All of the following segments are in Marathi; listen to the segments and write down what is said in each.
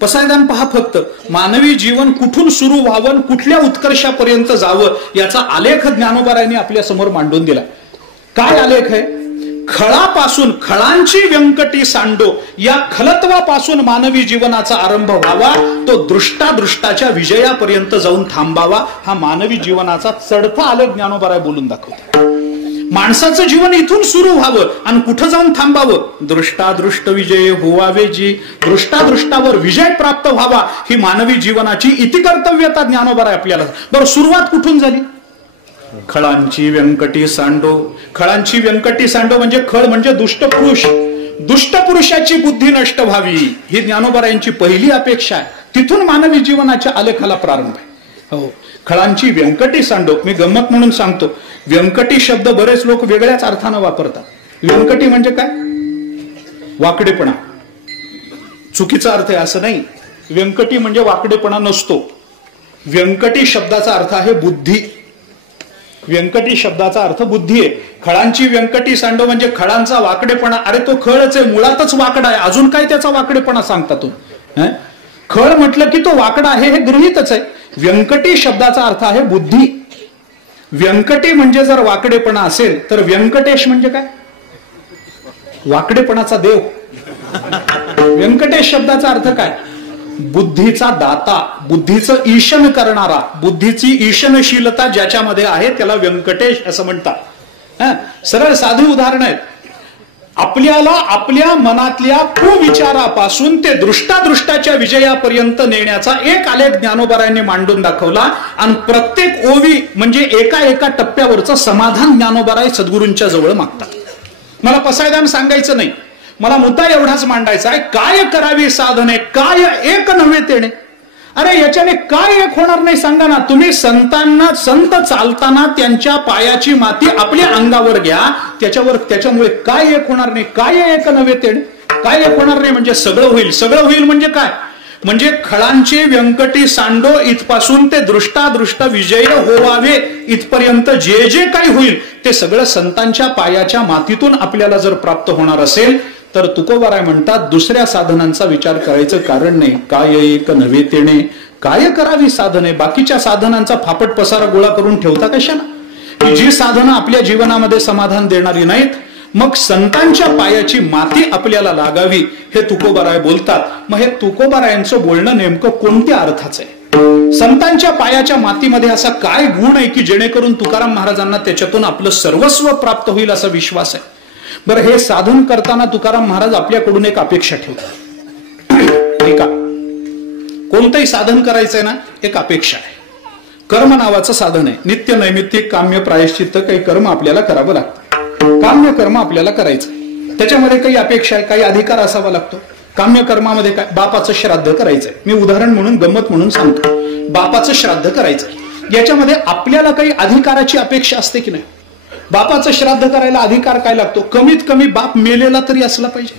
पसायदान पहा फक्त, मानवी जीवन कुठून सुरू व्हावं, कुठल्या उत्कर्षापर्यंत जावं याचा आलेख ज्ञानोबारायांनी आपल्या समोर मांडून दिला. काय आलेख आहे? खळापासून, खळांची व्यंकटी सांडो, या खलत्वापासून मानवी जीवनाचा आरंभ व्हावा, तो दृष्टादृष्टाच्या विजयापर्यंत जाऊन थांबावा. हा मानवी जीवनाचा चढता आलेख ज्ञानोबाराय बोलून दाखवतात. माणसाचं जीवन इथून सुरू व्हावं आणि कुठं जाऊन थांबावं? दृष्टादृष्ट विजय होवावे जी, दृष्टादृष्टावर विजय प्राप्त व्हावा, ही मानवी जीवनाची इतिकर्तव्यता ज्ञानोबाराय आपल्याला. बरं, सुरुवात कुठून झाली? खळांची व्यंकटी सांडो. खळांची व्यंकटी सांडो म्हणजे खळ म्हणजे दुष्ट पुरुष. दुष्ट पुरुषाची बुद्धी नष्ट व्हावी, ही ज्ञानोबारायांची पहिली अपेक्षा आहे. तिथून मानवी जीवनाच्या आलेखाला प्रारंभ आहे. हो, खळांची व्यंकटी सांडो. मी गंमत म्हणून सांगतो, व्यंकटी शब्द बरेच लोक वेगळ्याच अर्थानं वापरतात. व्यंकटी म्हणजे काय? वाकडेपणा. चुकीचा अर्थ आहे असं नाही. व्यंकटी म्हणजे वाकडेपणा नसतो. व्यंकटी शब्दाचा अर्थ आहे बुद्धी. व्यंकटी शब्दाचा अर्थ बुद्धी आहे. खळांची व्यंकटी सांडो म्हणजे खळांचा वाकडेपणा. अरे तो खळच आहे, मुळातच वाकडा आहे, अजून काय त्याचा वाकडेपणा सांगता तुम्ही? खळ म्हटलं की तो वाकडा आहे हे गृहीतच आहे. व्यंकटी शब्दाचा अर्थ आहे बुद्धी. व्यंकटी म्हणजे जर वाकडेपणा असेल तर व्यंकटेश म्हणजे काय? वाकडेपणाचा देव. व्यंकटेश शब्दाचा अर्थ काय? बुद्धीचा दाता, बुद्धीचं ईशन करणारा, बुद्धीची ईशनशीलता ज्याच्यामध्ये आहे त्याला व्यंकटेश असं म्हणतात. सरळ साधी उदाहरण आहेत. आपल्याला आपल्या मनातल्या कुविचारापासून ते दृष्टादृष्टाच्या विजयापर्यंत नेण्याचा एक आलेख ज्ञानोबारायांनी मांडून दाखवला आणि प्रत्येक ओवी म्हणजे एका एका टप्प्यावरचं समाधान ज्ञानोबाराय सद्गुरूंच्या जवळ मागतात. मला पसायदान सांगायचं नाही, मला मुद्दा एवढाच मांडायचा आहे. काय करावी साधने, काय एक नव्हे तेणे. अरे याच्याने काय एक होणार नाही सांगा ना. तुम्ही संतांना, संत चालताना त्यांच्या पायाची माती आपल्या अंगावर घ्या, त्याच्यामुळे काय एक होणार नाही. काय एक नव्हे तेणे, काय एक होणार नाही म्हणजे सगळं होईल. सगळं होईल म्हणजे काय? म्हणजे खळांची व्यंकटी सांडो इथपासून ते दृष्टादृष्ट विजय होवावे इथपर्यंत जे जे काही होईल ते सगळं संतांच्या पायाच्या मातीतून आपल्याला जर प्राप्त होणार असेल तर तुकोबाराय म्हणतात दुसऱ्या साधनांचा विचार करायचं कारण नाही. काय एक नव्हे तेणे, काय करावी साधने. बाकीच्या साधनांचा फापट पसारा गोळा करून ठेवता कशाला? की जी साधनं आपल्या जीवनामध्ये समाधान देणारी नाहीत, मग संतांच्या पायाची माती आपल्याला लागावी हे तुकोबाराय बोलतात. मग हे तुकोबारायांचं बोलणं नेमकं कोणत्या अर्थाचं आहे? संतांच्या पायाच्या मातीमध्ये असा काय गुण आहे की जेणेकरून तुकाराम महाराजांना त्याच्यातून आपलं सर्वस्व प्राप्त होईल असा विश्वास आहे? बरं, हे साधन करताना तुकाराम महाराज आपल्याकडून एक अपेक्षा ठेवतात. ऐका, कोणतंही साधन करायचंय ना, एक अपेक्षा आहे. कर्म नावाचं साधन आहे. नित्य नैमित्तिक काम्य प्रायश्चित्त काही कर्म आपल्याला करावं लागतं. काम्य कर्म आपल्याला करायचं, त्याच्यामध्ये काही अपेक्षा आहे, काही अधिकार असावा लागतो. काम्य कर्मामध्ये काय? बापाचं श्राद्ध करायचंय. मी उदाहरण म्हणून गंमत म्हणून सांगतो. बापाचं श्राद्ध करायचंय, याच्यामध्ये आपल्याला काही अधिकाराची अपेक्षा असते की नाही? बापाचं श्राद्ध करायला अधिकार काय लागतो? कमीत कमी बाप मेलेला तरी असला पाहिजे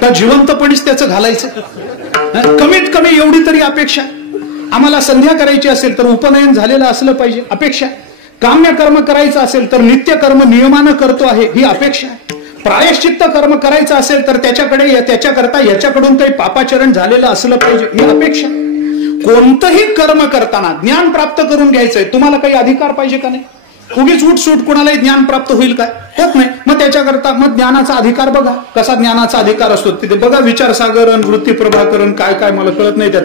का जिवंतपणीच त्याचं घालायचं? कमीत कमी एवढी तरी अपेक्षा. आम्हाला संध्या करायची असेल तर उपनयन झालेलं असलं पाहिजे, अपेक्षा. काम्य कर्म करायचं असेल तर नित्य कर्म नियमानं करतो आहे, ही अपेक्षा आहे. प्रायश्चित्त कर्म करायचं असेल तर त्याच्याकरता याच्याकडून काही पापाचरण झालेलं असलं पाहिजे, ही अपेक्षा. कोणतंही कर्म करताना ज्ञान प्राप्त करून घ्यायचंय, तुम्हाला काही अधिकार पाहिजे का नाही? उगीच उठसूट कोणालाही ज्ञान प्राप्त होईल काय? होत नाही. मग त्याच्याकरता मग ज्ञानाचा अधिकार बघा, कसा ज्ञानाचा अधिकार असतो तिथे बघा. विचारसागरण, वृत्ती प्रभाकरण, काय काय मला कळत नाही त्यात,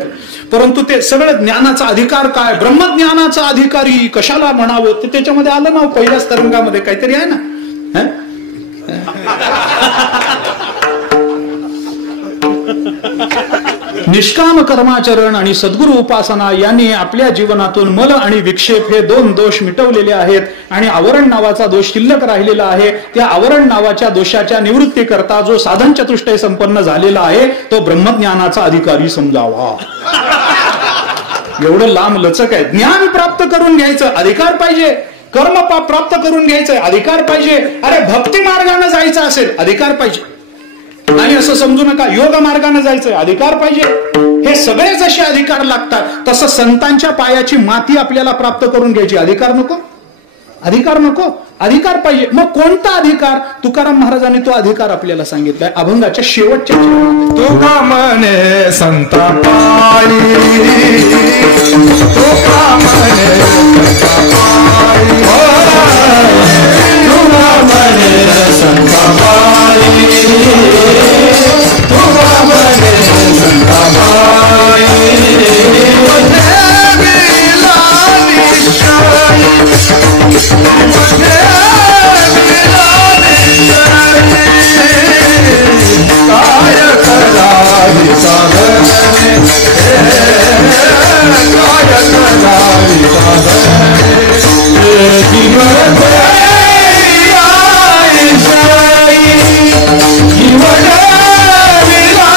परंतु ते सगळं ज्ञानाचा अधिकार काय, ब्रह्मज्ञानाचा अधिकारी कशाला म्हणावं ते त्याच्यामध्ये आलं ना. पहिल्याच तरंगामध्ये काहीतरी आहे ना. निष्काम कर्माचरण आणि सद्गुरु उपासना यांनी आपल्या जीवनातून मल आणि विक्षेप हे दोन दोष मिटवलेले आहेत आणि आवरण नावाचा दोष शिल्लक राहिलेला आहे. त्या आवरण नावाच्या दोषाच्या निवृत्ती करता जो साधन चतुष्टय संपन्न झालेला आहे तो ब्रह्मज्ञानाचा अधिकारी समजावा. एवढं लांब लचक आहे. ज्ञान प्राप्त करून घ्यायचं, अधिकार पाहिजे. कर्म प्राप्त करून घ्यायचं, अधिकार पाहिजे. अरे भक्ती मार्गाने जायचं असेल, अधिकार पाहिजे. नाही असं समजू नका, योग मार्गाने जायचं, अधिकार पाहिजे. हे सगळे जसे अधिकार लागतात तसं संतांच्या पायाची माती आपल्याला प्राप्त करून घ्यायची, अधिकार नको? अधिकार नको? अधिकार पाहिजे. मग कोणता अधिकार? तुकाराम महाराजांनी तो अधिकार आपल्याला सांगितलाय अभंगाच्या शेवटच्या चरणात. तुका म्हणे संता पायी, तुका म्हणे संता पायी, तुका म्हणे संता पायी, तुका म्हणे संता पायी, गेला निश्चय, काय करावी साधने, काय करावी साधने, जीवन जीवन काय करावी साधने,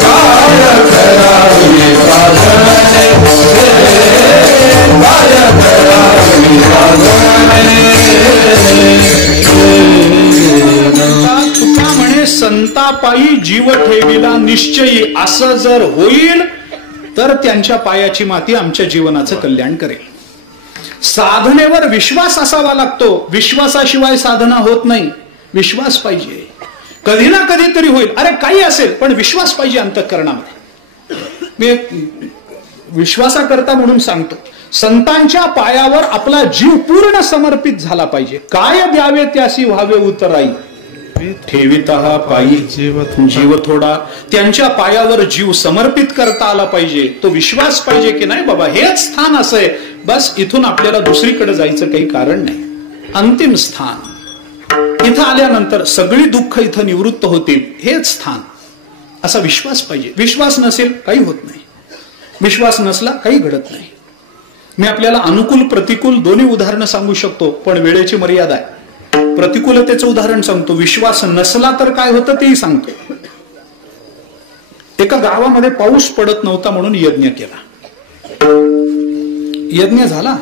काय करावी साधने. तुका म्हणे संतापायी जीव ठेविला निश्चयी. असं जर होईल तर त्यांच्या पायाची माती आमच्या जीवनाचं कल्याण करेल. साधनेवर विश्वास असावा लागतो. विश्वासाशिवाय साधना होत नाही. विश्वास पाहिजे. कधी ना कधी तरी होईल. अरे काही असेल पण विश्वास पाहिजे अंतःकरणामध्ये. मी विश्वासाकरता म्हणून सांगतो, संतांच्या पायावर आपला जीव पूर्ण समर्पित झाला पाहिजे. काय द्यावे त्यासी व्हावे उतराई, ठेविता पायी जीव थोडा. त्यांच्या पायावर जीव समर्पित करता आला पाहिजे. तो विश्वास पाहिजे की नाही बाबा हेच स्थान असं आहे, बस इथून आपल्याला दुसरीकडे जायचं काही कारण नाही. अंतिम स्थान इथं आल्यानंतर सगळी दुःख इथं निवृत्त होतील, हेच स्थान, असा विश्वास पाहिजे. विश्वास नसेल काही होत नाही. विश्वास नसला काही घडत नाही. मी आपल्याला अनुकूल प्रतिकूल दोन्ही उदाहरणं सांगू शकतो, पण वेळेची मर्यादा आहे. प्रतिकूलतेचं उदाहरण सांगतो. विश्वास नसला तर काय होतं तेही सांगतो. एका गावामध्ये पाऊस पडत नव्हता म्हणून यज्ञ केला. यज्ञ झाला.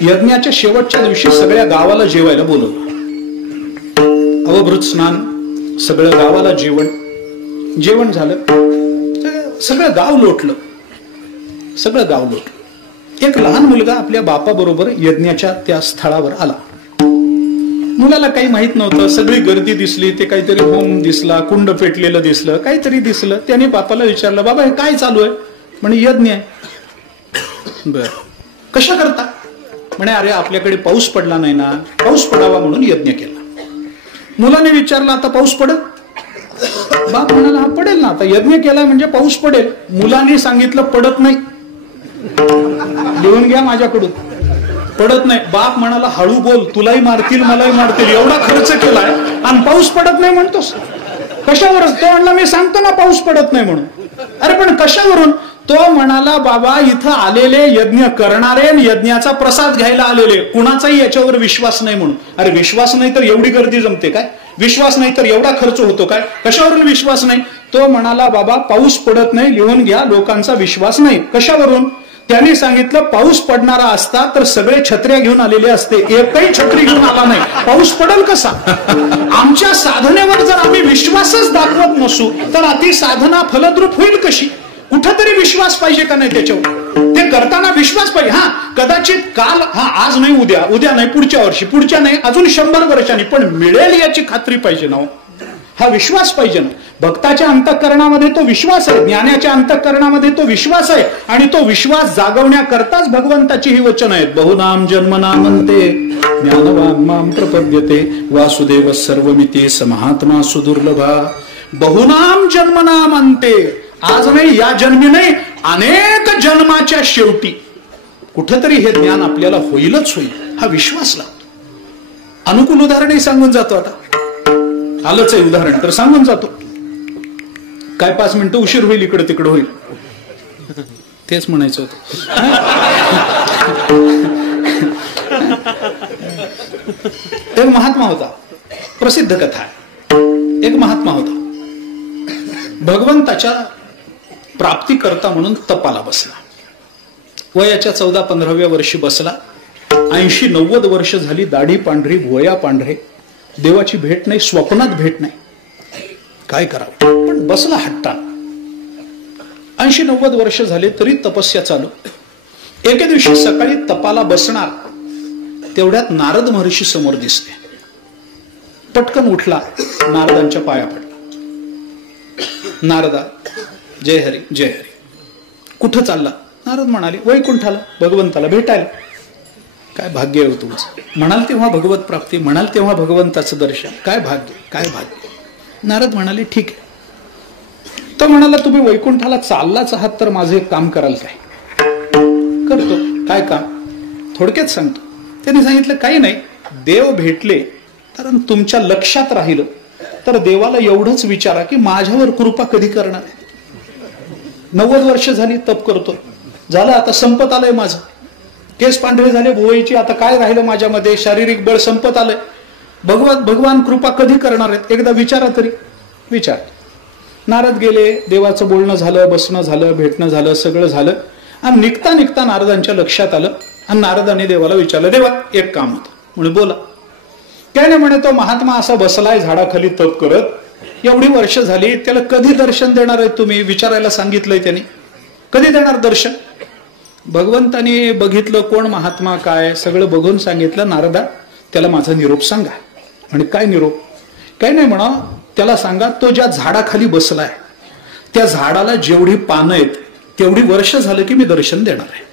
यज्ञाच्या शेवटच्या दिवशी सगळ्या गावाला जेवायला बोलवलं. अवभृत स्नान, सगळं गावाला जेवण झालं. सगळं गाव लोटलं. सगळं गाव लोटलं. एक लहान मुलगा आपल्या बापाबरोबर यज्ञाच्या त्या स्थळावर आला. मुलाला काही माहित नव्हतं. सगळी गर्दी दिसली, ते काहीतरी होम दिसला, कुंड पेटलेलं दिसलं, काहीतरी दिसलं. त्याने बापाला विचारलं, बाबा हे काय चालू आहे? म्हणे यज्ञ आहे. बर कशा करता? म्हणे अरे आपल्याकडे पाऊस पडला नाही ना, पाऊस पडावा म्हणून यज्ञ केला. मुलाने विचारलं आता पाऊस पडेल? बाप म्हणाला हा पडेल ना, आता यज्ञ केलाय म्हणजे पाऊस पडेल. मुलाने सांगितलं पडत नाही. लिहून घ्या माझ्याकडून, पडत नाही. बाप म्हणाला हळू बोल, तुलाही मारतील मलाही मारतील, एवढा खर्च केलाय आणि पाऊस पडत नाही म्हणतोस कशावरून? तो म्हणला मी सांगतो ना पाऊस पडत नाही म्हणून. अरे पण कशावरून? तो म्हणाला बाबा इथं आलेले यज्ञ करणारे यज्ञाचा प्रसाद घ्यायला आलेले, कुणाचाही याच्यावर विश्वास नाही म्हणून. अरे विश्वास नाही तर एवढी गर्दी जमते काय? विश्वास नाही तर एवढा खर्च होतो काय? कशावरून विश्वास नाही? तो म्हणाला बाबा पाऊस पडत नाही, लिहून घ्या, लोकांचा विश्वास नाही. कशावरून? त्यांनी सांगितलं पाऊस पडणारा असता तर सगळे छत्र्या घेऊन आलेले असते, एकही छत्री घेऊन आला नाही, पाऊस पडेल कसा? आमच्या साधनेवर जर आम्ही विश्वासच दाखवत नसू तर ती साधना फलद्रूप होईल कशी? कुठंतरी विश्वास पाहिजे का नाही त्याच्यावर? ते करताना विश्वास पाहिजे. हा कदाचित काल, हा आज नाही उद्या, उद्या नाही पुढच्या वर्षी, पुढच्या नाही अजून 100 वर्षांनी, पण मिळेल याची खात्री पाहिजे ना. हा विश्वास पाहिजे ना. भक्ताच्या अंतःकरणामध्ये तो विश्वास आहे, ज्ञानाच्या अंतःकरणामध्ये तो विश्वास आहे, आणि तो विश्वास जागवण्याकरताच भगवंताची ही वचन आहेत. बहुनाम जन्मनामंते ज्ञानवान माम प्रपद्यते वासुदेव सर्वमिती समहात्मा सुदुर्लभा. बहुनाम जन्मनामंते, आज नाही या जन्मी नाही, अनेक जन्माच्या शेवटी कुठेतरी हे ज्ञान आपल्याला होईलच होईल, हा विश्वास लागतो. अनुकूल उदाहरणही सांगून जातो. आता आलंच आहे उदाहरण तर सांगून जातो. काय 5 मिनिटं उशीर होईल, इकडे तिकडे होईल, तेच म्हणायचं होतं. एक महात्मा होता, प्रसिद्ध कथा आहे. एक महात्मा होता, भगवंताच्या प्राप्ती करता म्हणून तपाला बसला. वयाच्या 14-15व्या वर्षी बसला. 80-90 वर्ष झाली, दाढी पांढरी, भुवया पांढरे, देवाची भेट नाही, स्वप्नात भेट नाही, काय करावं? पण बसला हट्टान. 80-90 वर्ष झाले तरी तपस्या चालू. एके दिवशी सकाळी तपाला बसणार तेवढ्यात नारद महर्षी समोर दिसले. पटकन उठला, नारदांच्या पाया पडला. नारदा, जय हरी जय हरी. कुठं चालला? नारद म्हणाले, वैकुंठाला, भगवंताला भेटायला. काय भाग्य आहे तुमचं. म्हणाल तेव्हा भगवत प्राप्ती, म्हणाल तेव्हा भगवंताचं दर्शन. काय भाग्य, काय भाग्य. नारद म्हणाले, ठीक आहे. तो म्हणाला, तुम्ही वैकुंठाला चाललाच आहात तर माझं एक काम कराल काय? करतो. काय काम? थोडक्यात सांगतो. त्यांनी सांगितलं, काही नाही, देव भेटले तर तुमच्या लक्षात राहिलं तर देवाला एवढंच विचारा की माझ्यावर कृपा कधी करणार. 90 वर्ष झाली तप करतो, झालं आता संपत आलंय माझं. केस पांढरे झाले भुवईची, आता काय राहिलं माझ्यामध्ये, शारीरिक बळ संपत आलंय. भगवान कृपा कधी करणार आहेत, एकदा विचारा तरी. विचार. नारद गेले, देवाचं बोलणं झालं, बसणं झालं, भेटणं झालं, सगळं झालं. आणि निघता निघता नारदांच्या लक्षात आलं आणि नारदाने देवाला विचारलं, देवा एक काम होतं. म्हणून बोला. काय नाही म्हणे, तो महात्मा असा बसलाय झाडाखाली तप करत, एवढी वर्ष झाली, त्याला कधी दर्शन देणार आहे तुम्ही? विचारायला सांगितलंय त्यांनी. कधी देणार दर्शन? भगवंतानी बघितलं कोण महात्मा काय, सगळं बघून सांगितलं, नारदा त्याला माझा निरोप सांगा. आणि काय निरोप? काय नाही म्हणा, त्याला सांगा तो ज्या झाडाखाली बसलाय त्या झाडाला जेवढी पानं आहेत तेवढी वर्ष झालं की मी दर्शन देणार आहे.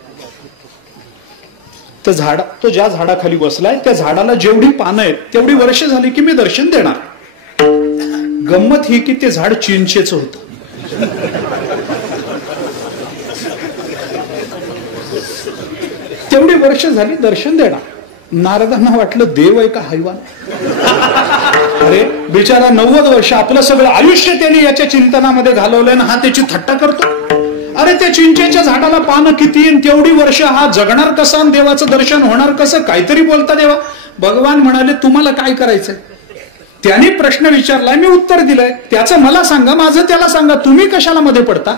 तर तो ज्या झाडाखाली बसलाय त्या झाडाला जेवढी पानं आहेत तेवढी वर्ष झाली की मी दर्शन देणार. गंमत ही की ते झाड चिंचेचं होतं. तेवढी वर्ष झाली दर्शन देणार. नारदांना वाटलं देव आहे का हैवान. अरे बिचारा 90 वर्ष आपलं सगळं आयुष्य त्यांनी याच्या चिंतनामध्ये घालवलंय ना, हा त्याची थट्टा करतो. अरे त्या चिंचेच्या झाडाला पानं किती, तेवढी वर्ष हा जगणार कसा, देवाचं दर्शन होणार कसं? काहीतरी बोलता देवा. भगवान म्हणाले, तुम्हाला काय करायचंय? त्यांनी प्रश्न विचारलाय, मी उत्तर दिलंय, त्याचं मला सांगा, माझं त्याला सांगा, तुम्ही कशाला मध्ये पडता?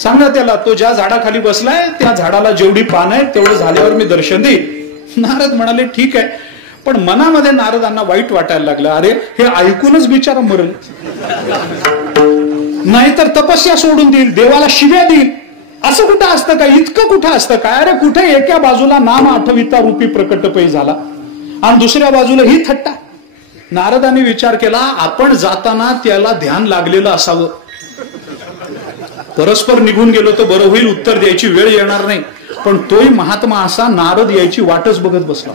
सांगा त्याला, तो ज्या झाडाखाली बसलाय त्या झाडाला जेवढी पानं आहेत तेवढं झाल्यावर मी दर्शन देईन. नारद म्हणाले, ठीक आहे. पण मनामध्ये नारदांना वाईट वाटायला लागलं, अरे हे ऐकूनच बिचारा मरल, नाहीतर तपस्या सोडून देईल, देवाला शिव्या देईल. असं कुठं असतं का? इतकं कुठं असतं काय? अरे कुठे एका बाजूला नाम आठविता रूपी प्रकटपै झाला आणि दुसऱ्या बाजूला ही थट्टा. नारदांनी विचार केला, आपण जाताना त्याला ध्यान लागलेलं असावं. परस्पर निघून गेलो तर बरं होईल, उत्तर द्यायची वेळ येणार नाही. पण तोही महात्मा असा नारद यायची वाटच बघत बसला.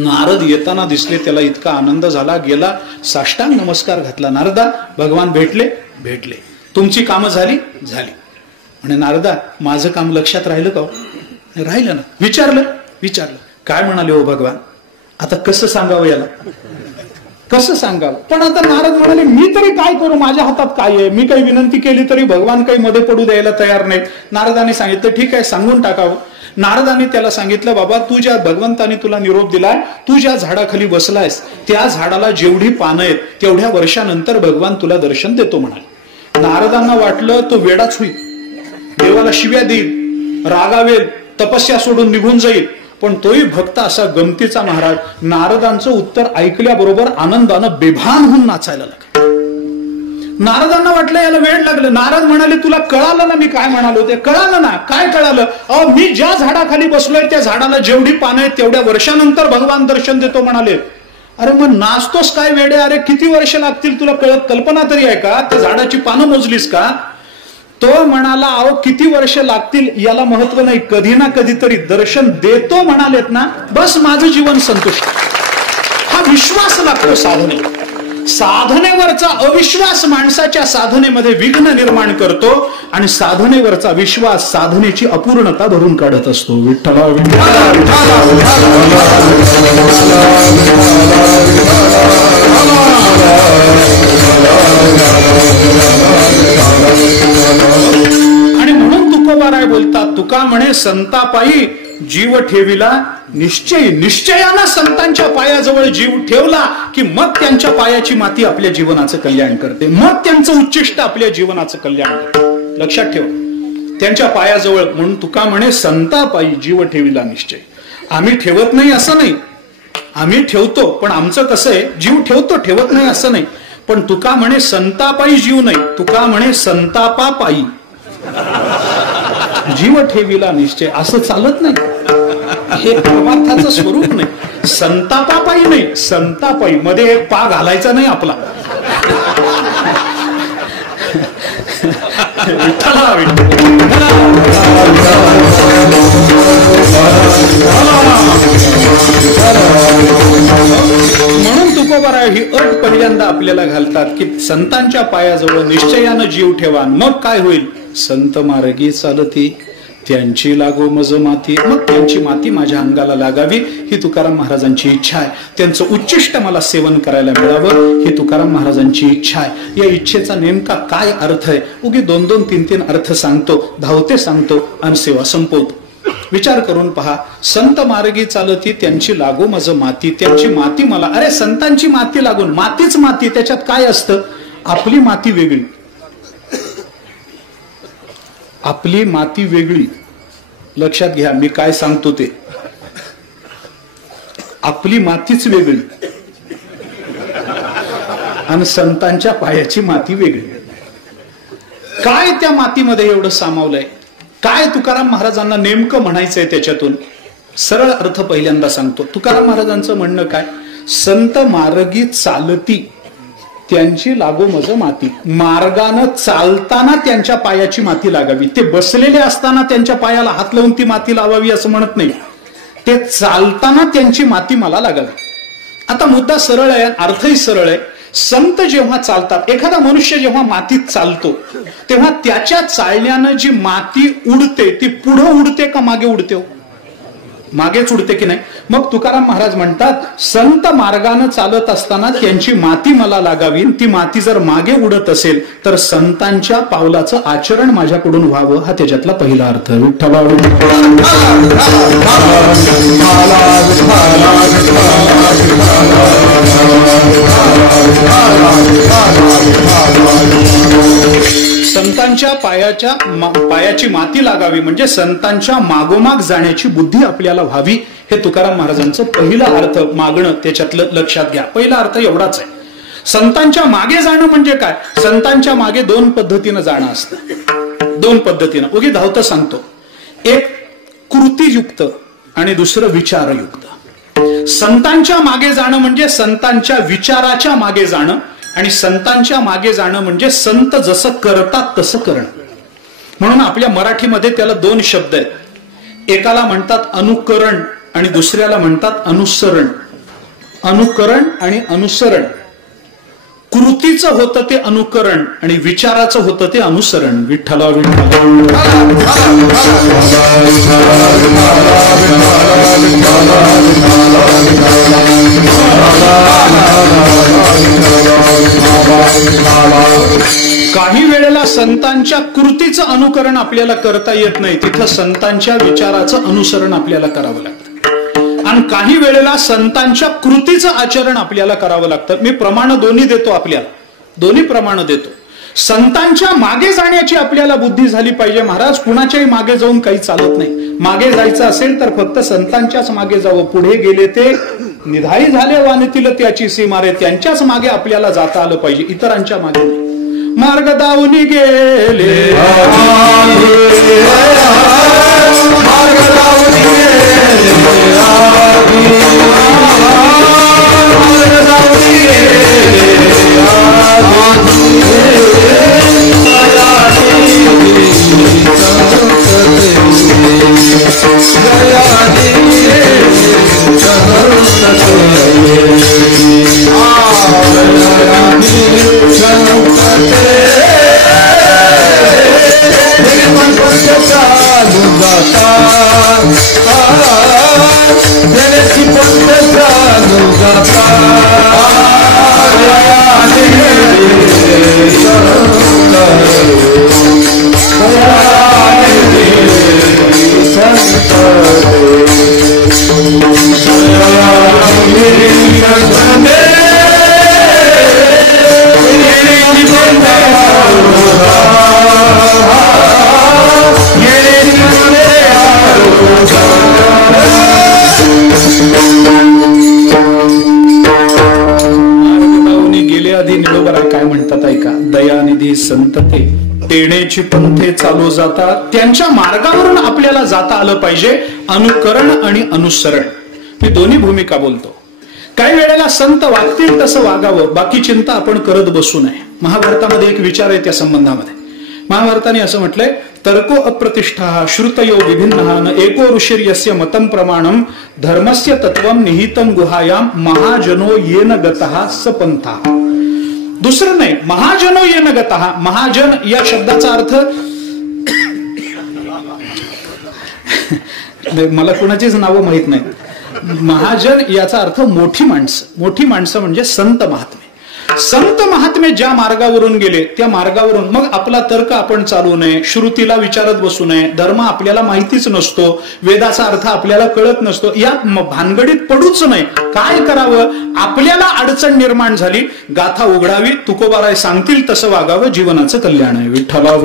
नारद येताना दिसले, त्याला इतका आनंद झाला, गेला, साष्टांग नमस्कार घातला. नारदा, भगवान भेटले? भेटले. तुमची कामं झाली? झाली. म्हणे, नारदा माझं काम लक्षात राहिलं का? राहिलं ना. विचारलं? विचारलं. काय म्हणाले हो भगवान? आता कसं सांगावं याला, कसं सांगावं? पण आता नारद म्हणाले, मी तरी काय करू, माझ्या हातात काय आहे? मी काही विनंती केली तरी भगवान काही मध्ये पडू द्यायला तयार नाहीत. नारदाने सांगितलं, ठीक आहे, सांगून टाकावं. नारदाने त्याला सांगितलं, बाबा तू ज्या भगवंताने तुला निरोप दिलाय, तू ज्या झाडाखाली बसलायस त्या झाडाला जेवढी पानं आहेत तेवढ्या वर्षानंतर भगवान तुला दर्शन देतो म्हणाले. नारदांना वाटलं तो वेडाच होईल, देवाला शिव्या देईल, रागावेल, तपस्या सोडून निघून जाईल. पण तोही भक्त असा गमतीचा महाराज नारदांचं उत्तर ऐकल्याबरोबर आनंदानं बेभान होऊन नाचायला लागला. नारदांना वाटलं याला वेळ लागलं. नारद म्हणाले, तुला कळालं ना मी काय म्हणालो ते? कळालं ना. काय कळालं? अहो मी ज्या झाडाखाली बसलोय त्या झाडाला जेवढी पानं आहेत तेवढ्या वर्षानंतर भगवान दर्शन देतो म्हणाले. अरे मग नाचतोस काय वेडे? अरे किती वर्ष लागतील तुला कल्पना तरी आहे का? त्या झाडाची पानं मोजलीस का? तो म्हणाला, अहो किती वर्ष लागतील याला महत्व नाही, कधी ना कधीतरी दर्शन देतो म्हणालेत ना, बस माझं जीवन संतुष्ट. हा विश्वास लागतो साधने. साधनेवरचा अविश्वास माणसाच्या साधनेमध्ये विघ्न निर्माण करतो आणि साधनेवरचा विश्वास साधनेची अपूर्णता भरून काढत असतो. विठ्ठला आणि म्हणून तुकोबाराय बोलतात, तुका म्हणे संतापायी जीव ठेविला निश्चय. निश्चयानं संतांच्या पायाजवळ जीव ठेवला की मग त्यांच्या पायाची माती आपल्या जीवनाचं कल्याण करते, मग त्यांचं उच्चिष्ट आपल्या जीवनाचं कल्याण करते. लक्षात ठेवा, त्यांच्या पायाजवळ. म्हणून तुका म्हणे संतापायी जीव ठेविला निश्चय. आम्ही ठेवत नाही असं नाही, आम्ही ठेवतो, पण आमचं कसं आहे, जीव ठेवतो, ठेवत नाही असं नाही. पण तुका म्हणे संतापायी जीव नाही, तुका म्हणे संतापापायी जीव ठेविला निश्चय. असं चालत नाही. हे परमार्थाचं स्वरूप नाही. संतापापायी नाही, संतापायी. मध्ये एक पा घालायचा नाही आपला. विठ्ठला म्हणून तुकोबारा ही अट पहिल्यांदा आपल्याला घालतात की संतांच्या पायाजवळ निश्चयानं जीव ठेवा. मग काय होईल? संत मार्गी चालती त्यांची लागो मज माती. मग त्यांची माती माझ्या अंगाला लागावी ही तुकाराम महाराजांची इच्छा आहे. त्यांचं उच्चिष्ट मला सेवन करायला मिळावं ही तुकाराम महाराजांची इच्छा आहे. या इच्छेचा नेमका काय अर्थ आहे? उगी 2-2, 3-3 अर्थ सांगतो, धावते सांगतो आणि सेवा संपवतो. विचार करून पहा. संत मार्गी चालती त्यांची लागो मज माती. त्यांची माती मला, अरे संतांची माती लागून, मातीच माती. त्याच्यात काय असतं? आपली माती वेगळी, आपली माती वेगळी. लक्षात घ्या मी काय सांगतो ते. आपली मातीच वेगळी आणि संतांच्या पायाची माती वेगळी. काय त्या मातीमध्ये एवढं सामावलंय? काय तुकाराम महाराजांना नेमकं म्हणायचंय त्याच्यातून? सरळ अर्थ पहिल्यांदा सांगतो. तुकाराम महाराजांचं म्हणणं काय? संत मार्गी चालती त्यांची लागो मज माती. मार्गानं चालताना त्यांच्या पायाची माती लागावी. ते बसलेले असताना त्यांच्या पायाला हात लावून ती माती लावावी असं म्हणत नाही. ते चालताना त्यांची माती मला लागावी. आता मुद्दा सरळ आहे, अर्थही सरळ आहे. संत जेव्हा चालतात, एखादा मनुष्य जेव्हा मातीत चालतो तेव्हा त्याच्या चालण्यानं जी माती उडते ती पुढं उडते का मागे उडते? मागेच उडते की नाही? मग तुकाराम महाराज म्हणतात संत मार्गानं चालत असताना त्यांची माती मला लागावी. ती माती जर मागे उडत असेल तर संतांच्या पावलाचं आचरण माझ्याकडून व्हावं हा त्याच्यातला पहिला अर्थ. विठ्ठला संतांच्या पायाची माती लागावी म्हणजे संतांच्या मागोमाग जाण्याची बुद्धी आपल्याला व्हावी. हे तुकाराम महाराजांचं पहिला अर्थ मागणं त्याच्यातलं लक्षात घ्या. पहिला अर्थ एवढाच आहे. संतांच्या मागे जाणं म्हणजे काय? संतांच्या मागे 2 पद्धतीनं जाणं असतं. 2 पद्धतीनं. उगी धावतं सांगतो. एक कृतीयुक्त आणि दुसरं विचारयुक्त. संतांच्या मागे जाणं म्हणजे संतांच्या विचाराच्या मागे जाणं आणि संतांच्या मागे जाणं म्हणजे संत जसं करतात तसं करणं. म्हणून आपल्या मराठीमध्ये त्याला 2 शब्द आहेत. एकाला म्हणतात अनुकरण आणि दुसऱ्याला म्हणतात अनुसरण. अनुकरण आणि अनुसरण. कृतीचं होतं ते अनुकरण आणि विचाराचं होतं ते अनुसरण. विठ्ठला काही वेळेला संतांच्या कृतीचं अनुकरण आपल्याला करता येत नाही, तिथं संतांच्या विचाराचं अनुसरण आपल्याला करावं लागतं. आणि काही वेळेला संतांच्या कृतीचं आचरण आपल्याला करावं लागतं. मी प्रमाण दोन्ही देतो आपल्याला, दोन्ही प्रमाण देतो. संतांच्या मागे जाण्याची आपल्याला बुद्धी झाली पाहिजे. महाराज कुणाच्याही मागे जाऊन काही चालत नाही. मागे जायचं असेल तर फक्त संतांच्याच मागे जावं. पुढे गेले ते निधाई झाले वानतील त्याची सीमारे. त्यांच्याच मागे आपल्याला जाता आलं पाहिजे, इतरांच्या मागे नाही. मार्ग दावनी गेले गेले आधी निळोबरा काय म्हणतात ऐका. दयानिधी संत ते तेणेची पंथे चालू जातात, त्यांच्या मार्गावरून आपल्याला जाता आलं पाहिजे. अनुकरण आणि अनुसरण मी दोन्ही भूमिका बोलतो. काही वेळेला संत वागतील तसं वागावं, बाकी चिंता आपण करत बसू नये. महाभारतामध्ये एक विचार आहे त्या संबंधामध्ये. महाभारताने असं म्हटलंय, तर्को अप्रतिष्ठा श्रुतयो विभिन्न न एको ऋषिर्यस्य मतं प्रमाणम धर्मस्य तत्वम निहितम गुहायाम महाजनो येन गतः सपंथा. दुसरं नाही, महाजनो येन गतः. महाजन या शब्दाचा अर्थ मला कुणाचीच नावं माहित नाही. महाजन याचा अर्थ मोठी माणसं. मोठी माणसं म्हणजे संत महात्मे. संत महात्मे ज्या मार्गावरून गेले त्या मार्गावरून मग आपला तर्क आपण चालू नये, श्रुतीला विचारत बसू नये, धर्म आपल्याला माहितीच नसतो, वेदाचा अर्थ आपल्याला कळत नसतो, या भानगडीत पडूच नये. काय करावं, आपल्याला अडचण निर्माण झाली, गाथा उघडावी, तुकोबाराय सांगतील तसं वागावं, जीवनाचं कल्याण आहे. विठ्ठला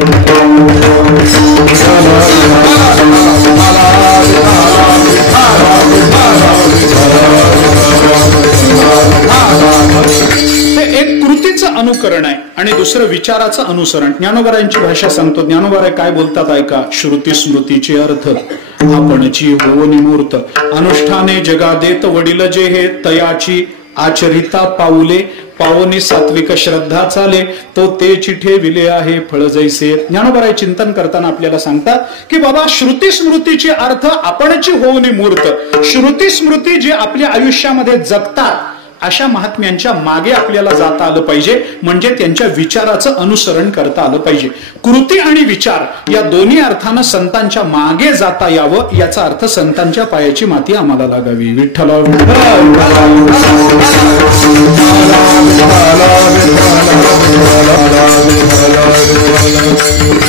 एक कृतीचं अनुकरण आहे आणि दुसरं विचाराचं अनुसरण. ज्ञानोबारायांची भाषा सांगतो. ज्ञानोबाराय काय बोलतात ऐका. श्रुती स्मृतीचे अर्थ आपणची होवनी मूर्त अनुष्ठाने जगा देत वडील जे हे तयाची आचरिता पाऊले पावनी सात्विक श्रद्धा चाले तो ते चिठे विले आहे फळ जैसे. ज्ञानोबाराय चिंतन करताना आपल्याला सांगतात की बाबा श्रुती स्मृतीचे अर्थ आपणची होवनी मूर्त. श्रुती स्मृती जे आपल्या आयुष्यामध्ये जगतात अशा महात्म्यांच्या मागे आपल्याला जाता आलं पाहिजे, म्हणजे त्यांच्या विचाराचं अनुसरण करता आलं पाहिजे. कृती आणि विचार या दोन्ही अर्थानं संतांच्या मागे जाता यावं, याचा अर्थ संतांच्या पायाची माती आम्हाला लागावी. विठ्ठला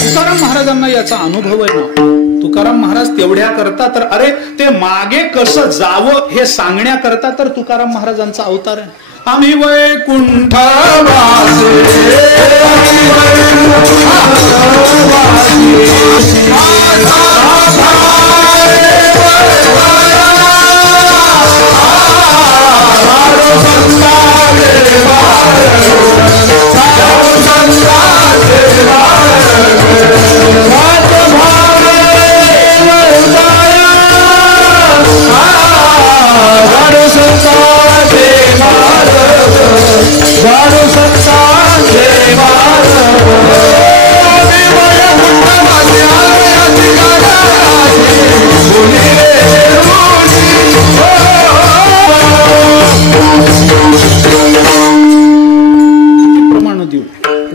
तुकाराम महाराजांना याचा अनुभव आहे ना. तुकाराम महाराज तेवढ्या करता तर अरे ते मागे कसं जावं हे सांगण्याकरता तर तुकाराम महाराजांचा अवतार आहे. आम्ही वैकुंठ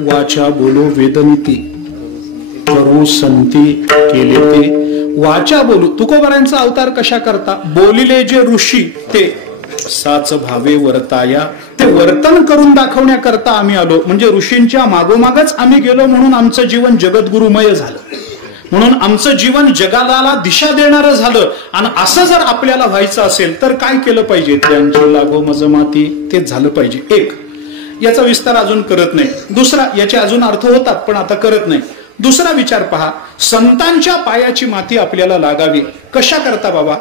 वाचा बोलो वेदनीती करू संती केले ते. वाचा बोलू तुकोबारायांचा अवतार कशा करता. बोलिले जे ऋषी ते साच भावे वर्ताया, ते वर्तन करून दाखवण्याकरता आम्ही आलो. म्हणजे ऋषींच्या मागोमागच आम्ही गेलो म्हणून आमचं जीवन जगद्गुरुमय झालं, म्हणून आमचं जीवन जगाला दिशा देणारं झालं. आणि असं जर आपल्याला व्हायचं असेल तर काय केलं पाहिजे. त्यांची लागो मज माती, तेच झालं पाहिजे. एक याचा विस्तार अजून करत नाही. दुसरा, याचे अजून अर्थ होतात पण आता करत नाही. दुसरा विचार पहा, संतांच्या पायाची माती आपल्याला लागावी. कशा करता बाबा.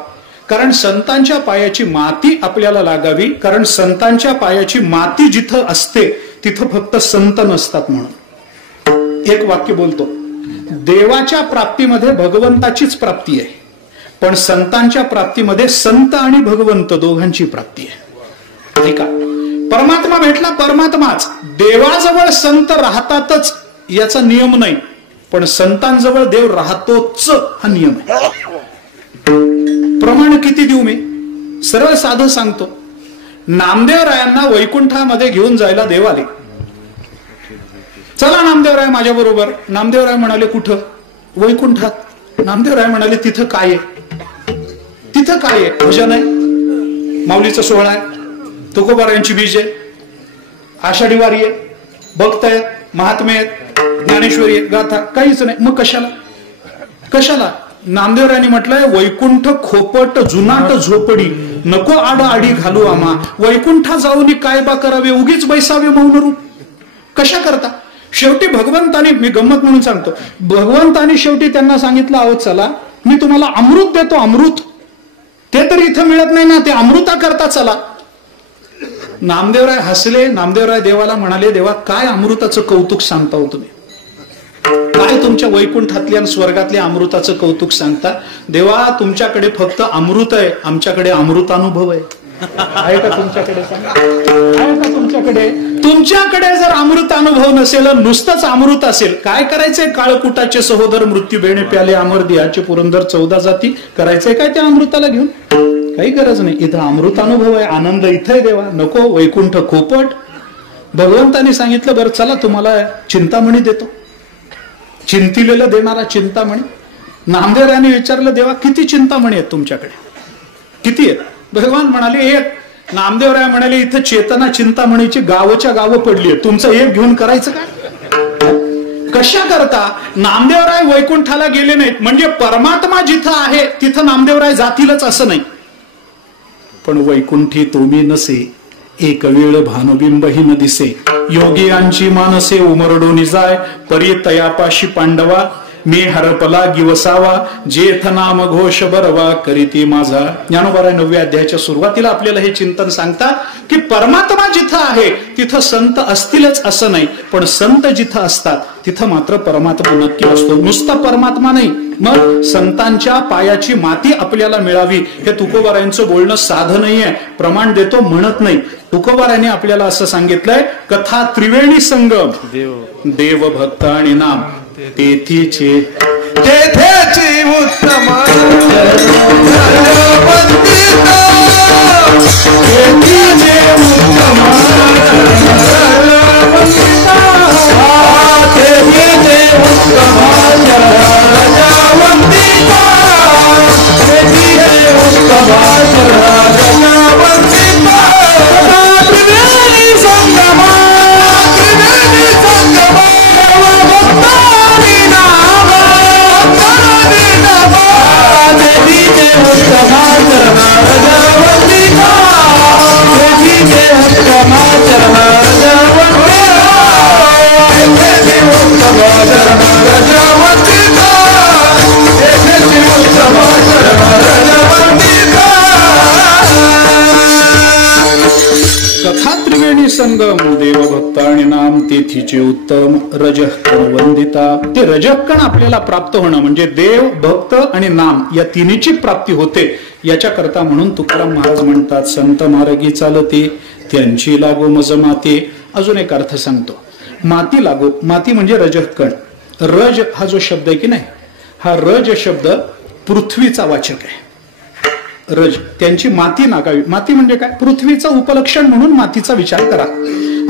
कारण संतांच्या पायाची माती आपल्याला लागावी, कारण संतांच्या पायाची माती जिथं असते तिथं फक्त संत नसतात म्हणून. एक वाक्य बोलतो, देवाच्या प्राप्तीमध्ये भगवंताचीच प्राप्ती आहे, पण संतांच्या प्राप्तीमध्ये संत आणि भगवंत दोघांची प्राप्ती आहे. ऐका, परमात्मा भेटला परमात्माच. देवाजवळ संत राहतातच याचा नियम नाही, पण संतांजवळ देव राहतोच हा नियम आहे. प्रमाण किती देऊ मी. सरळ साधं सांगतो. नामदेवरायांना वैकुंठामध्ये घेऊन जायला देव आले. चला नामदेवराय माझ्या बरोबर. नामदेवराय म्हणाले कुठं. वैकुंठात. नामदेवराय म्हणाले तिथं काय आहे. तिथं काय आहे. भजन आहे, माऊलीचा सोहळा आहे, तुकोबारायांची बीज आहे, आषाढी वारी आहे, भक्त आहेत, महात्मे आहेत, ज्ञानेश्वरी आहे, गाथा काहीच नाही. मग कशाला कशाला. नामदेवरायांनी म्हटलंय वैकुंठ खोपट जुनाट झोपडी नको आड आडी घालू आम्हा. वैकुंठा जाऊन काय बा करावे, उगीच बैसावे मौन रूप. कशा करता. शेवटी भगवंतानी, मी गंमत म्हणून सांगतो, भगवंतानी शेवटी त्यांना सांगितलं, आहो चला मी तुम्हाला अमृत देतो. अमृत ते तर इथं मिळत नाही ना, ते अमृता करता चला. नामदेवराय हसले. नामदेवराय देवाला म्हणाले, देवा काय अमृताचं कौतुक सांगता हो तुम्ही. तुमच्या वैकुंठातल्या आणि स्वर्गातल्या अमृताचं कौतुक सांगता? देवा तुमच्याकडे फक्त अमृत आहे, आमच्याकडे अमृतानुभव आहे. आहे का तुमच्याकडे? आहे का तुमच्याकडे? तुमच्याकडे जर अमृतानुभव नसेल, नुसतंच अमृत असेल, काय करायचंय? काळकुटाचे सहोदर मृत्यू बेणे प्याले अमर दियाचे पुरंदर 14 जाती, करायचंय काय त्या अमृताला घेऊन? काही गरज नाही. इथं अमृतानुभव आहे, आनंद इथं आहे. देवा नको, वैकुंठ खोपट. भगवंतानी सांगितलं बरं चला तुम्हाला चिंतामणी देतो, चिंतिलेलं देणारा चिंतामणी. नामदेव यांनी विचारलं देवा किती चिंतामणी आहेत तुमच्याकडे, किती आहेत? भगवान म्हणाले एक. नामदेवराय म्हणाले इथं चेतना चिंतामणीची गावच्या गावं पडली आहे, तुमचं एक घेऊन करायचं काय? कशा करता? नामदेवराय वैकुंठाला गेले नाहीत म्हणजे परमात्मा जिथं आहे तिथं नामदेवराय जातीलच असं नाही. पण वैकुंठी तुम्ही नसे, एक वेळ भानुबिंबही न दिसे. योगियांची मानसे उमरडोनी जाय, परी तयापाशी पांडवा. मी हरपला गिवसावा, जेथ नाम घोष बरवा करीती माझा. ज्ञानोबा 9व्या अध्यायाच्या सुरुवातीला आपल्याला हे चिंतन सांगतात की परमात्मा जिथं आहे तिथं संत असतीलच असं नाही, पण संत जिथं असतात तिथं मात्र परमात्मा नक्की असतो. नुसता परमात्मा नाही, मग संतांच्या पायाची माती आपल्याला मिळावी हे तुकोबारायांचं बोलणं साधं नाहीये, प्रमाण देतो म्हणत नाही. तुकोबारायांनी आपल्याला असं सांगितलंय, कथा त्रिवेणी संगम, देव भक्त आणि नाम तेथीचे तेथेची उत्तम कथा त्रिवेणी संगम, देवभक्त आणि नाम तेथीचे उत्तम. रजःकण वंदिता, ते रजःकण आपल्याला प्राप्त होणं म्हणजे देव भक्त आणि नाम या तिन्हीची प्राप्ती होते. याच्या करता म्हणून तुकाराम महाराज म्हणतात, संत मार्गी चालते त्यांची लागो मज माते. अजून एक अर्थ सांगतो, माती लागो. माती म्हणजे रजःकण. रज हा जो शब्द आहे की नाही, हा रज शब्द पृथ्वीचा वाचक आहे. रज, त्यांची माती नागावी. माती म्हणजे काय? पृथ्वीचं उपलक्षण म्हणून मातीचा विचार करा.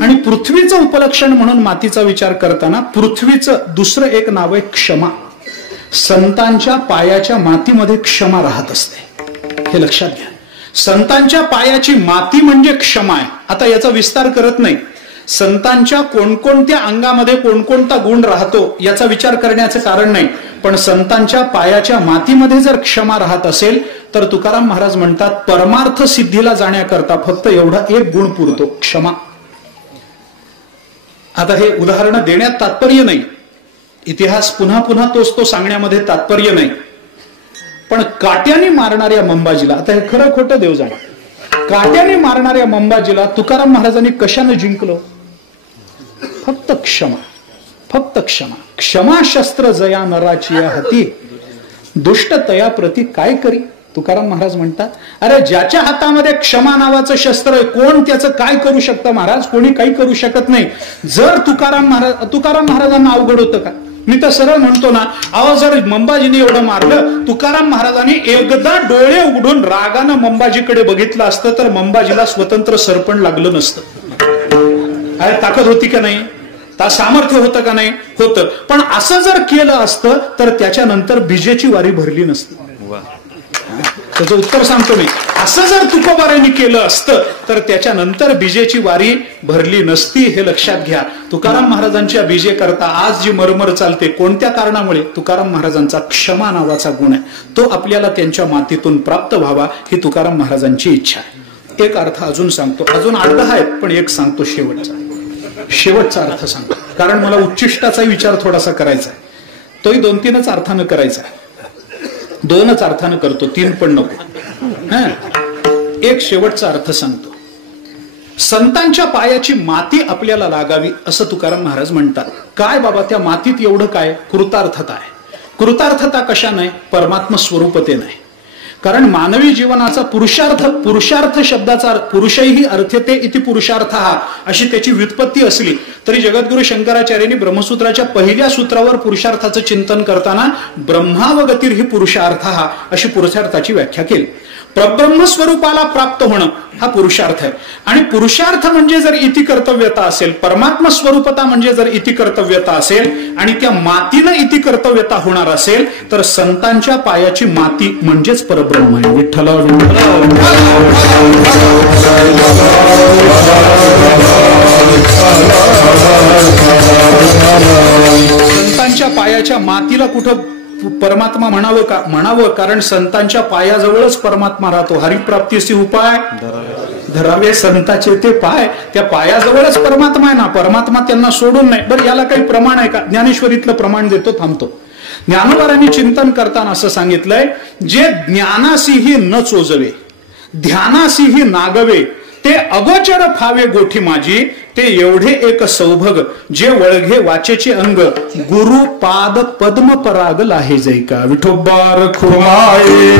आणि पृथ्वीचं उपलक्षण म्हणून मातीचा विचार करताना पृथ्वीचं दुसरं एक नाव आहे क्षमा. संतांच्या पायाच्या मातीमध्ये क्षमा राहत असते, हे लक्षात घ्या. संतांच्या पायाची माती म्हणजे क्षमा आहे. आता याचा विस्तार करत नाही. संतांच्या कोणकोणत्या अंगामध्ये कोणकोणता गुण राहतो याचा विचार करण्याचं कारण नाही, पण संतांच्या पायाच्या मातीमध्ये जर क्षमा राहत असेल तर तुकाराम महाराज म्हणतात परमार्थ सिद्धीला जाण्याकरता फक्त एवढा एक गुण पुरतो, क्षमा. आता हे उदाहरण देण्यात तात्पर्य नाही, इतिहास पुन्हा पुन्हा तोच तो सांगण्यामध्ये तात्पर्य नाही, पण काट्याने मारणाऱ्या मंबाजीला, आता हे खरं खोटं देव जाणे, काट्याने मारणाऱ्या मंबाजीला तुकाराम महाराजांनी कशाने जिंकलो? फक्त क्षमा, फक्त क्षमा. क्षमा शस्त्र जया नराची हाती, दुष्ट तया प्रती काय करी. तुकाराम महाराज म्हणतात, अरे ज्याच्या हातामध्ये क्षमा नावाचं शस्त्र आहे, कोण त्याचं काय करू शकतं महाराज? कोणी काही करू शकत नाही. जर तुकाराम महाराजांना अवघड होतं का? मी तर सरळ म्हणतो ना, अहो जर मंबाजीने एवढं मारलं, तुकाराम महाराजांनी एकदा डोळे उघडून रागानं मंबाजीकडे बघितलं असतं तर मंबाजीला स्वतंत्र सरपण लागलं नसतं. अरे ताकद होती का नाही? सामर्थ्य होतं का नाही? होतं. पण असं जर केलं असतं तर त्याच्यानंतर बीजेची वारी भरली नसती. त्याचं उत्तर सांगतो मी. असं जर तुकोबारांनी केलं असतं तर त्याच्यानंतर बीजेची वारी भरली नसती, हे लक्षात घ्या. तुकाराम महाराजांच्या बीजे करता आज जी मरमर चालते, कोणत्या कारणामुळे? तुकाराम महाराजांचा क्षमा नावाचा गुण आहे, तो आपल्याला त्यांच्या मातीतून प्राप्त व्हावा ही तुकाराम महाराजांची इच्छा आहे. एक अर्थ अजून सांगतो, अजून 8 आहेत पण एक सांगतो शेवटचा अर्थ सांगतो, कारण मला उच्चिष्टाचा विचार थोडासा करायचा आहे. तोही 2-3च अर्थानं करायचा आहे, 2च अर्थानं करतो, 3 पण नको. एक शेवटचा अर्थ सांगतो. संतांच्या पायाची माती आपल्याला लागावी असं तुकाराम महाराज म्हणतात. काय बाबा त्या मातीत एवढं काय? कृतार्थता आहे. कृतार्थता कशा नाही? परमात्मा स्वरूपते नाही. कारण मानवी जीवनाचा पुरुषार्थ शब्दाचा पुरुषही अर्थते इति पुरुषार्थ हा अशी त्याची व्युत्पत्ती असली तरी जगद्गुरु शंकराचार्यांनी ब्रह्मसूत्राच्या पहिल्या सूत्रावर पुरुषार्थाचं चिंतन करताना ब्रह्मावगतीर ही पुरुषार्थ हा अशी पुरुषार्थाची व्याख्या केली. परब्रह्म स्वरूपाला प्राप्त होणं हा पुरुषार्थ आहे. आणि पुरुषार्थ म्हणजे जर इति कर्तव्यता असेल, परमात्मा स्वरूपता म्हणजे जर इति कर्तव्यता असेल आणि त्या मातीनं इति कर्तव्यता होणार असेल तर संतांच्या पायाची माती म्हणजेच परब्रह्म आहे. विठ्ठल संतांच्या पायाच्या मातीला कुठं परमात्मा म्हणावं का? म्हणावं, कारण संतांच्या पायाजवळच परमात्मा राहतो. हरिप्राप्तीसी उपाय धरावे संताचे ते पाय. त्या पायाजवळच परमात्मा आहे ना. परमात्मा त्यांना सोडून नाही. बरं, याला काही प्रमाण आहे का? ज्ञानेश्वरीतलं प्रमाण देतो, थांबतो. ज्ञानोबारांनी चिंतन करताना असं सांगितलंय, जे ज्ञानासीही न चोजवे ध्यानासीही नागवे ते अगोचर फावे गोठी माझी ते एवढे एक सौभग जे वळघे वाचेचे अंग गुरु पाद पद्म पराग लाहे जैका. विठोबार खुमाये